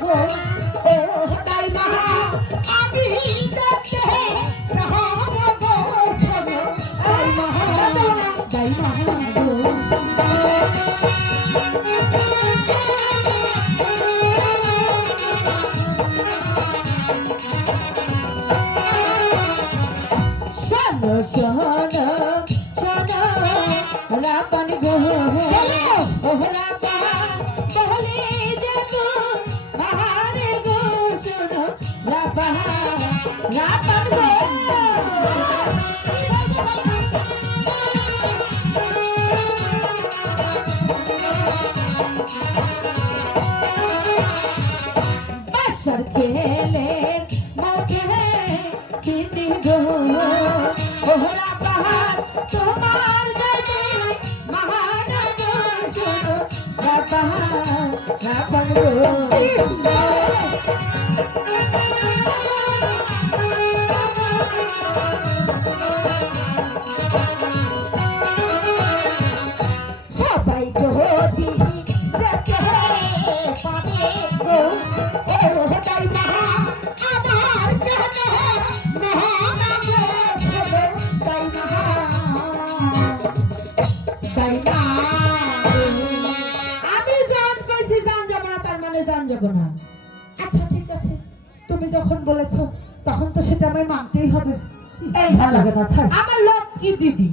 গো ও তাই মহা আমি দেখতে চাহব গো শোনো তাই মহা গো শোনো শোনো শোনো রাপানি গো ও রাপা বলে দেখো বাহারে গো শোনো রাপা রাপান গো বাসার ছেলে মুখে চিনি গো ওহরা পাহাড় তোমার গায়ে মহান গো শোনো রাপাহাড় রাপান গো সবাই যদি যেতে পারে গো ও তাই মহা আমার কাছে মহা গো শোনো তাই মহা তাই না আমি জান কইছি জান যাব না তার মানে জান যাব না আচ্ছা ঠিক আছে তুমি যখন বলেছো তখন তো সেটা আমায় মানতেই হবে এই ভালো লাগে না ছাড় আমার লোক কি দিদি